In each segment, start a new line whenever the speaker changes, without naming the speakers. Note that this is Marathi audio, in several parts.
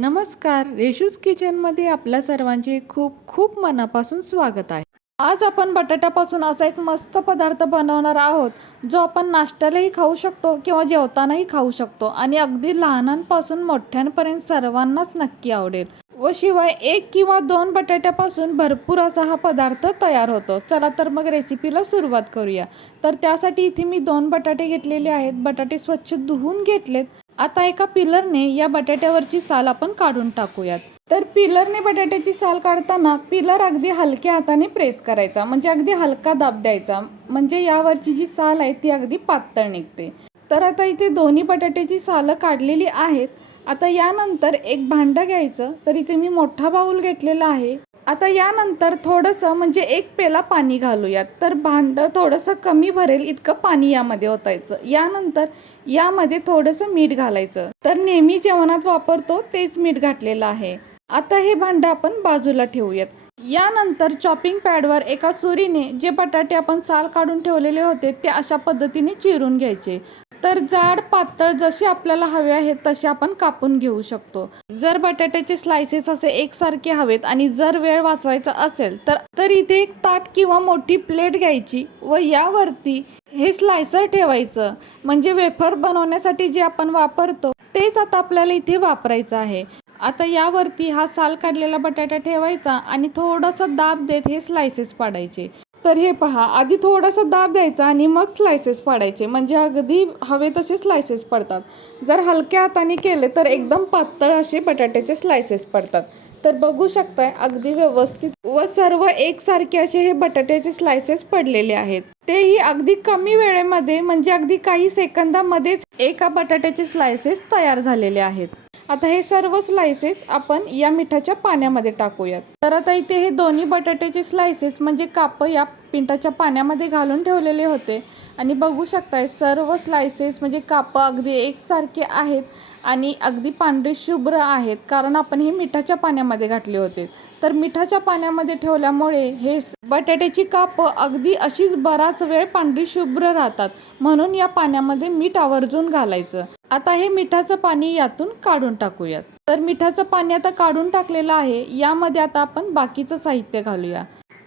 नमस्कार. रेशूज किचनमध्ये आपल्या सर्वांचे खूप खूप मनापासून स्वागत आहे. आज आपण बटाट्यापासून असा एक मस्त पदार्थ बनवणार आहोत जो आपण नाश्त्यालाही खाऊ शकतो किंवा जेवतानाही खाऊ शकतो आणि अगदी लहानांपासून मोठ्यांपर्यंत सर्वांनाच नक्की आवडेल. व शिवाय एक किंवा दोन बटाट्यापासून भरपूर असा हा पदार्थ तयार होतो. चला तर मग रेसिपीला सुरुवात करूया. तर त्यासाठी इथे मी दोन बटाटे घेतलेले आहेत. बटाटे स्वच्छ धुवून घेतलेत. आता एका पिलरने या बटाट्यावरची साल आपण काढून टाकूयात. तर पिलरने बटाट्याची साल काढताना पिलर अगदी हलक्या हाताने प्रेस करायचा म्हणजे अगदी हलका दाब द्यायचा म्हणजे यावरची जी साल आहे ती अगदी पातळ निघते. तर आता इथे दोन्ही बटाट्याची सालं काढलेली आहेत. आता यानंतर एक भांडं घ्यायचं तर इथे मी मोठा बाऊल घेतलेला आहे. आता यानंतर थोडंसं म्हणजे एक पेला पाणी घालूयात. तर भांडं थोडंसं कमी भरेल इतकं पाणी यामध्ये ओतायचं. यानंतर यामध्ये थोडंसं मीठ घालायचं. तर नेहमी जेवणात वापरतो तेच मीठ घातलेलं आहे. आता हे भांडं आपण बाजूला ठेवूयात. यानंतर चॉपिंग पॅडवर एका सुरीने जे बटाटे आपण साल काढून ठेवलेले होते ते अशा पद्धतीने चिरून घ्यायचे. तर जाड पातळ जशी आपल्याला हवे आहेत तसे आपण कापून घेऊ शकतो. जर बटाट्याचे स्लायसेस असे एकसारखे हवेत आणि जर वेळ वाचवायचा असेल तर तर इथे एक ताट किंवा मोठी प्लेट घ्यायची व यावरती हे स्लायसर ठेवायचं. म्हणजे वेफर बनवण्यासाठी जे आपण वापरतो तेच आता आपल्याला इथे वापरायचं आहे. आता यावरती हा साल काढलेला बटाटा ठेवायचा आणि थोडासा दाब देत हे स्लायसेस पाडायचे. तर हे पहा आधी थोडासा दाब द्यायचा आणि मग स्लायसेस पाडायचे. म्हणजे अगदी हवे तसे स्लायसेस पडतात. जर हलक्या हाताने केले तर एकदम पातळ असे बटाट्याचे स्लायसेस पडतात. तर बघू शकताय अगदी व्यवस्थित व सर्व एकसारखे असे हे बटाट्याचे स्लायसेस पडलेले आहेत. तेही अगदी कमी वेळेमध्ये म्हणजे अगदी काही सेकंदामध्येच एका बटाट्याचे स्लायसेस तयार झालेले आहेत. आता हे सर्व स्लायसेस आपण या मिठाच्या पाण्यामध्ये टाकूयात. तर आता इथे हे दोन्ही बटाट्याचे स्लायसेस म्हणजे काप या पिंटाच्या पाण्यामध्ये घालून ठेवलेले होते. आणि बघू शकताय सर्व स्लायसेस म्हणजे काप अगदी एकसारखे आहेत आणि अगदी पांढरे शुभ्र आहेत कारण आपण हे मिठाच्या पाण्यामध्ये घातले होते. तर मिठाच्या पाण्यामध्ये ठेवल्यामुळे हे बटाट्याची कापं अगदी अशीच बराच वेळ पांढरी शुभ्र राहतात. म्हणून या पाण्यामध्ये मीठ आवर्जून घालायचं. आता हे मिठाचं पाणी यातून काढून टाकूयात. तर मिठाचं पाणी आता काढून टाकलेलं आहे यामध्ये आता आपण बाकीचं साहित्य घालूया.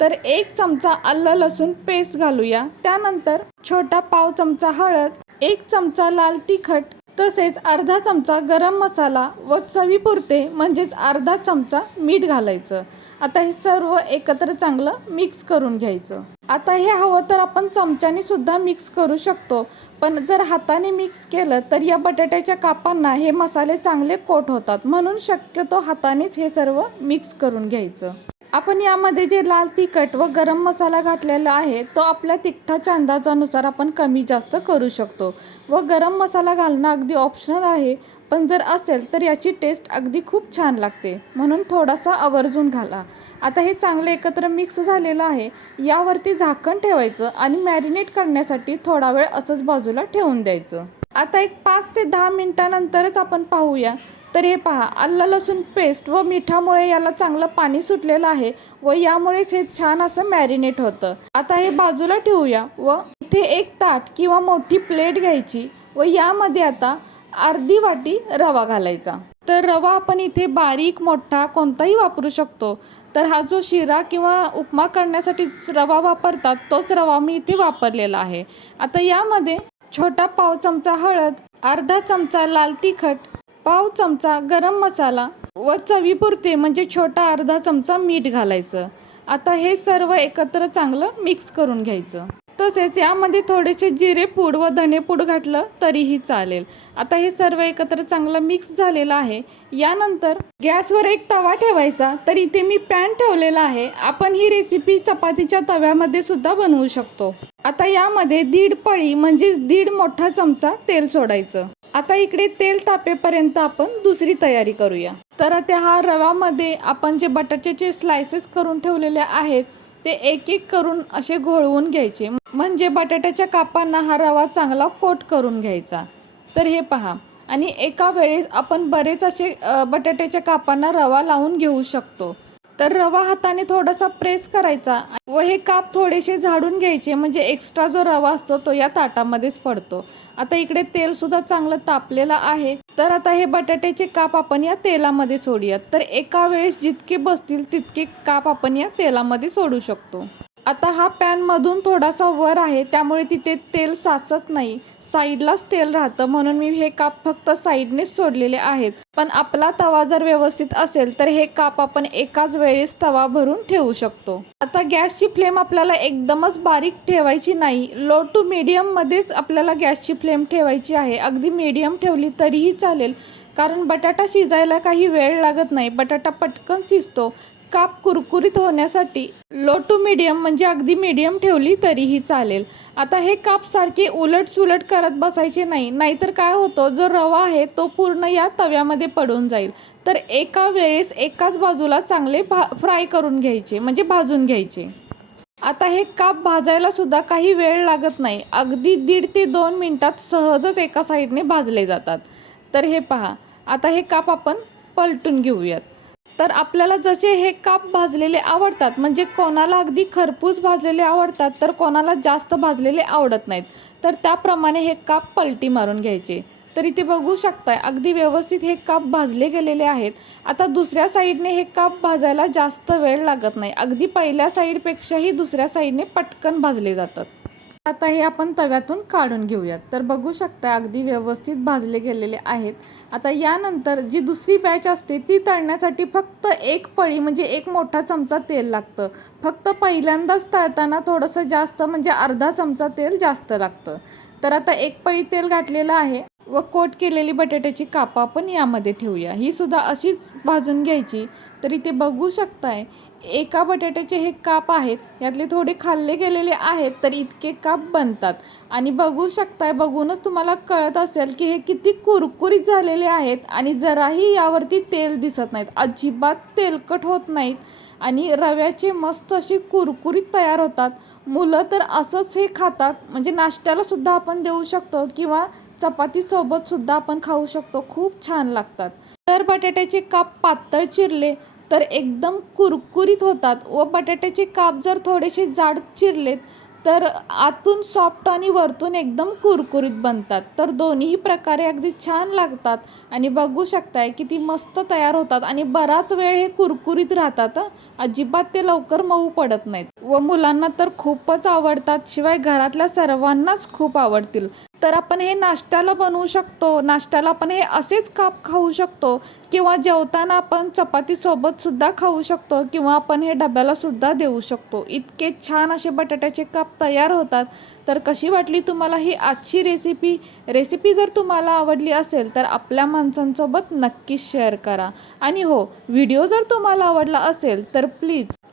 तर एक चमचा आलं लसूण पेस्ट घालूया. त्यानंतर छोटा पाव चमचा हळद एक चमचा लाल तिखट तसेच अर्धा चमचा गरम मसाला व चवीपुरते म्हणजेच अर्धा चमचा मीठ घालायचं. आता हे सर्व एकत्र चांगलं मिक्स करून घ्यायचं. आता हे हवं तर आपण चमच्याने सुद्धा मिक्स करू शकतो. पण जर हाताने मिक्स केलं तर या बटाट्याच्या कापांना हे मसाले चांगले कोट होतात. म्हणून शक्यतो हातानेच हे सर्व मिक्स करून घ्यायचं. आपण यामध्ये जे लाल तिखट व गरम मसाला घातलेला आहे तो आपल्या तिखटाच्या अंदाजानुसार आपण कमी जास्त करू शकतो. व गरम मसाला घालणं अगदी ऑप्शनल आहे. पण जर असेल तर याची टेस्ट अगदी खूप छान लागते. म्हणून थोडासा आवर्जून घाला. आता हे चांगले एकत्र मिक्स झालेलं आहे. यावरती झाकण ठेवायचं आणि मॅरिनेट करण्यासाठी थोडा वेळ असंच बाजूला ठेवून द्यायचं. आता एक पाच ते दहा मिनटानंतरच आपण पाहूया. तर हे पहा आलं लसूण पेस्ट व मिठामुळे याला चांगलं पाणी सुटलेलं आहे व यामुळेच हे छान असं मॅरिनेट होतं. आता हे बाजूला ठेवूया व इथे एक ताट किंवा मोठी प्लेट घ्यायची व यामध्ये आता अर्धी वाटी रवा घालायचा. तर रवा आपण इथे बारीक मोठा कोणताही वापरू शकतो. तर हा जो शिरा किंवा उपमा करण्यासाठी रवा वापरतात तोच रवा मी इथे वापरलेला आहे. आता यामध्ये छोटा पाव चमचा हळद अर्धा चमचा लाल तिखट पाव चमचा गरम मसाला व चवीपुरते म्हणजे छोटा अर्धा चमचा मीठ घालायचं. आता हे सर्व एकत्र चांगलं मिक्स करून घ्यायचं. तसेच यामध्ये थोडेसे जिरे पूड व धने पूड घातलं तरीही चालेल. आता हे सर्व एकत्र चांगलं मिक्स झालेलं आहे. यानंतर गॅसवर एक तवा ठेवायचा. तर इथे मी पॅन ठेवलेला आहे. आपण ही रेसिपी चपातीच्या तव्यामध्ये सुद्धा बनवू शकतो. आता यामध्ये दीड पळी म्हणजेच दीड मोठा चमचा तेल सोडायचं. आता इकडे तेल तापेपर्यंत आपण दुसरी तयारी करूया. तर आता हा रवामध्ये आपण जे बटाट्याचे स्लायसेस करून ठेवलेले आहेत ते एक एक करून असे घोळवून घ्यायचे. म्हणजे बटाट्याच्या कापांना हा रवा चांगला कोट करून घ्यायचा. तर हे पहा. आणि एका वेळेस आपण बरेच असे बटाट्याच्या कापांना रवा लावून घेऊ शकतो. तर रवा हाताने थोडासा प्रेस करायचा व हे काप थोडेसे झाडून घ्यायचे. म्हणजे एक्स्ट्रा जो रवा असतो तो या ताटामध्येच पडतो. आता इकडे तेलसुद्धा चांगलं तापलेलं आहे. तर आता हे बटाट्याचे काप आपण या तेलामध्ये सोडूयात. तर एका वेळेस जितके बसतील तितके काप आपण या तेलामध्ये सोडू शकतो. आता हा पॅनमधून थोडासा वर आहे त्यामुळे तिथे तेल साचत नाही. साईडलाच तेल राहतं म्हणून मी हे काप फक्त साईडनेच सोडलेले आहेत. पण आपला तवा जर व्यवस्थित असेल तर हे काप आपण एकाच वेळेस तवा भरून ठेवू शकतो. आता गॅसची फ्लेम आपल्याला एकदमच बारीक ठेवायची नाही. लो टू मीडियममध्येच आपल्याला गॅसची फ्लेम ठेवायची आहे. अगदी मीडियम ठेवली तरीही चालेल कारण बटाटा शिजायला काही वेळ लागत नाही. बटाटा पटकन शिजतो. काप कुरकुरीत होण्यासाठी लो टू मीडियम म्हणजे अगदी मीडियम ठेवली तरीही चालेल. आता हे काप सारखे उलट सुलट करत बसायचे नाही नाहीतर काय होतं जो रवा आहे तो पूर्ण या तव्यामध्ये पडून जाईल. तर एका वेळेस एकाच बाजूला चांगले भा फ्राय करून घ्यायचे म्हणजे भाजून घ्यायचे. आता हे काप भाजायला सुद्धा काही वेळ लागत नाही. अगदी दीड ते दोन मिनटात सहजच एका साईडने भाजले जातात. तर हे पहा आता हे काप आपण पलटून घेऊयात. तर आपल्याला जसे हे काप भाजलेले आवडतात म्हणजे कोणाला अगदी खरपूस भाजलेले आवडतात तर कोणाला जास्त भाजलेले आवडत नाहीत. तर त्याप्रमाणे हे काप पलटी मारून घ्यायचे. तर इथे बघू शकताय अगदी व्यवस्थित हे काप भाजले गेलेले आहेत. आता दुसऱ्या साईडने हे काप भाजायला जास्त वेळ लागत नाही. अगदी पहिल्या साईडपेक्षाही दुसऱ्या साईडने पटकन भाजले जातात. आता हे आपण तव्यातून काढून घेऊयात. तर बघू शकता अगदी व्यवस्थित भाजले गेलेले आहेत. आता यानंतर जी दुसरी बॅच असते ती तळण्यासाठी फक्त एक पळी म्हणजे एक मोठा चमचा तेल लागतं. फक्त पहिल्यांदाच तळताना थोडंसं जास्त म्हणजे अर्धा चमचा तेल जास्त लागतं. तर आता एक पळी तेल घातलेलं आहे. व कोट केलेली बटाट्याची कापा आपण यामध्ये ठेवूया. ही सुद्धा अशीच भाजून घ्यायची तर इथे बघू शकताय. एका बटाट्याचे हे काप आहेत यातले थोडे खाल्ले गेलेले आहेत तर इतके काप बनतात. आणि बघू शकताय बघूनच तुम्हाला कळत असेल की हे किती कुरकुरीत झालेले आहेत आणि जराही यावरती तेल दिसत नाहीत. अजिबात तेलकट होत नाहीत आणि रव्याचे मस्त असे कुरकुरीत तयार होतात. मुलं तर असंच हे खातात म्हणजे नाश्त्याला सुद्धा आपण देऊ शकतो किंवा चपातीसोबत सुद्धा आपण खाऊ शकतो. खूप छान लागतात. तर बटाट्याचे काप पातळ चिरले तर एकदम कुरकुरीत होतात व बटाट्याचे काप जर थोडेसे जाड चिरलेत तर आतून सॉफ्ट आणि वरतून एकदम कुरकुरीत बनतात. तर दोन्ही प्रकारे अगदी छान लागतात. आणि बघू शकताय किती मस्त तयार होतात. आणि बराच वेळ हे कुरकुरीत राहतात अजिबात ते लवकर मऊ पडत नाहीत. व मुलांना तर खूपच आवडतात. शिवाय घरातल्या सर्वांनाच खूप आवडतील. तर आपण हे नाश्त्याला बनवू शकतो. नाश्त्याला आपण हे असेच काप खाऊ शकतो किंवा जेवताना आपण चपातीसोबत सुद्धा खाऊ शकतो किंवा आपण हे डब्याला सुद्धा देऊ शकतो. इतके छान असे बटाट्याचे काप तयार होतात. तर कशी वाटली तुम्हाला ही आजची रेसिपी? रेसिपी जर तुम्हाला आवडली असेल तर आपल्या माणसांसोबत नक्कीच शेअर करा. आणि हो व्हिडिओ जर तुम्हाला आवडला असेल तर प्लीज